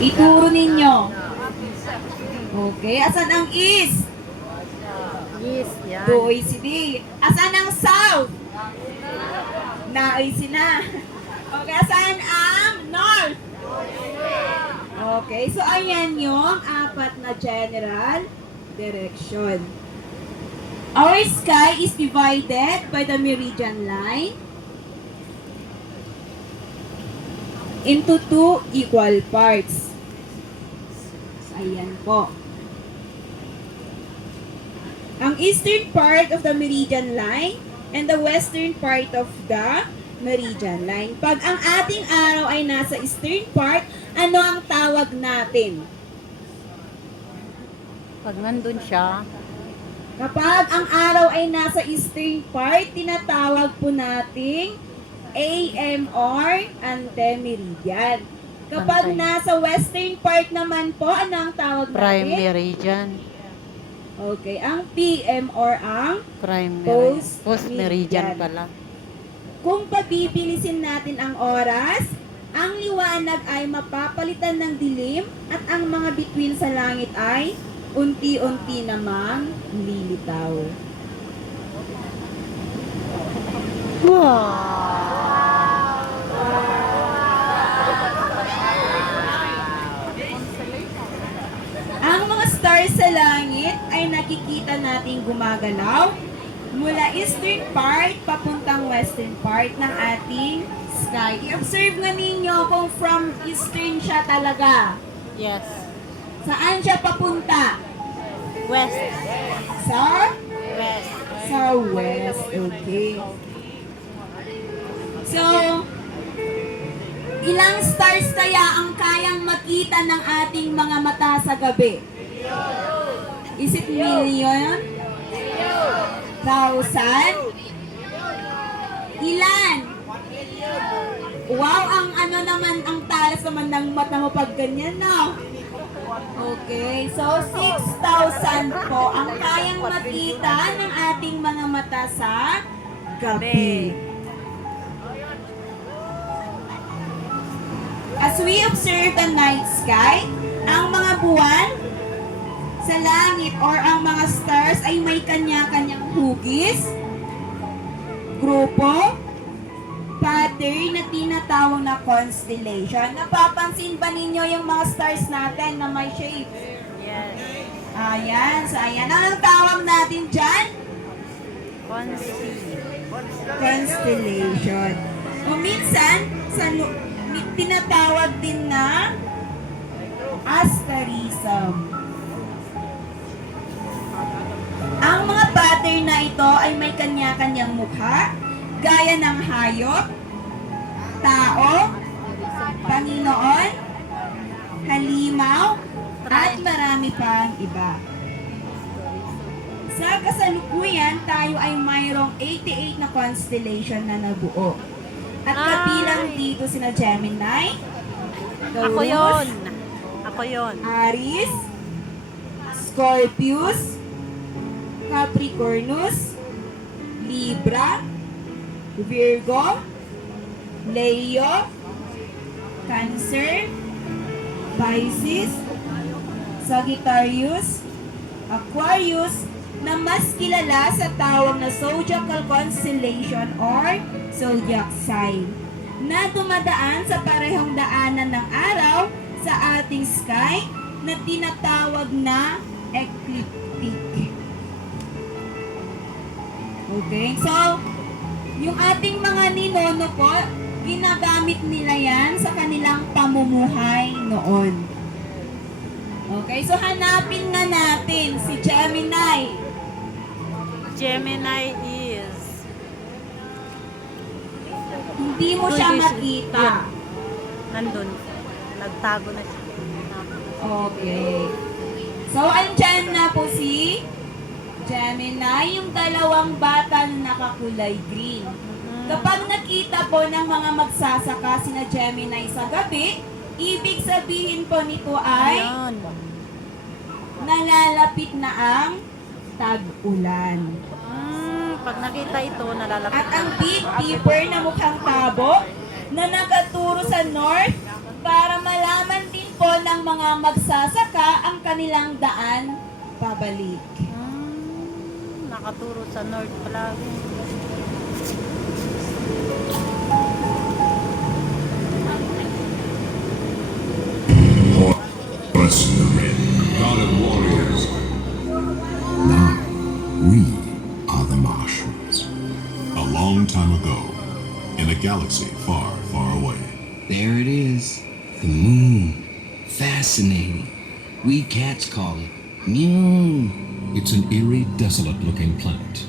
Ituro ninyo. Okay, asan ang east? Yes, yan. OECD. Asan ang south? Na-OECD na. Okay, asan ang north? Okay, so ayan yung apat na general direction. Our sky is divided by the meridian line into two equal parts. So, ayan po. Ang eastern part of the meridian line and the western part of the meridian line. Pag ang ating araw ay nasa eastern part, ano ang tawag natin? Pag nandun siya, Kapag ang araw ay nasa eastern part, tinatawag po nating AM or antemeridian. Kapag Antay. nasa western part naman po, ano ang tawag prime natin? meridian. Okay, ang PM or ang Prime Post meridian. Post meridian. meridian pala. kung pabibilisin natin ang oras, ang liwanag ay mapapalitan ng dilim at ang mga bituin sa langit ay unti-unti namang lilitaw. Ang mga stars sa langit ay nakikita nating gumagalaw mula eastern part papuntang western part ng ating sky. I-observe nga ninyo kung from eastern siya talaga. Yes. Saan siya papunta? West. Sa? West. Sa west. Okay. So, ilang stars kaya ang kayang makita ng ating mga mata sa gabi? Is it million? Thousand? Ilan? Wow, ang ano naman, ang talas naman ng mata mo pag ganyan, no? Okay, so 6,000 po ang kayang makita ng ating mga mata sa gabi. As we observe the night sky, ang mga buwan sa langit or ang mga stars ay may kanya-kanyang hugis, grupo, pattern na tinatawag na constellation. Napapansin ba ninyo yung mga stars natin na may shape? Yes. Ayan, so ayan. Anong tawag natin dyan? Constellation. O minsan, tinatawag din na asterism. Ang mga pattern na ito ay may kanya-kanyang mukha, gaya ng hayop, tao, Panginoon, halimaw, at marami pang iba. Sa kasalukuyan, tayo ay mayroong 88 na constellation na nabuo. At kabilang dito sina Gemini, Ako Taurus, yon. Ako yon. Aries, Scorpius, Capricornus, Libra, Virgo, Leo, Cancer, Pisces, Sagittarius, Aquarius, na mas kilala sa tawag na zodiacal constellation or zodiac sign, na dumadaan sa parehong daanan ng araw sa ating sky na tinatawag na ecliptic. Okay, so yung ating mga ninono po, ginagamit nila yan sa kanilang pamumuhay noon. Okay, so hanapin nga natin si Gemini. Gemini is... Hindi mo siya makita. Nandun. Nagtago na siya. Okay. So, andyan na po si Gemini, yung dalawang bata na nakakulay green. Kapag nakita po ng mga magsasaka sina Gemini sa gabi, ibig sabihin po nito ay Ayan. nalalapit na ang tag-ulan. Pag nakita ito, nalalapit. At ang Big Dipper na mukhang tabo na nakaturo sa north para malaman din po magsasaka ang kanilang daan pabalik. Nakaturo sa north palagi. Horus the Red, god of warriors. Now, we are the Martians. A long time ago, in a galaxy far, far away. There it is. The moon. Fascinating. We cats call it Mew. It's an eerie, desolate-looking planet.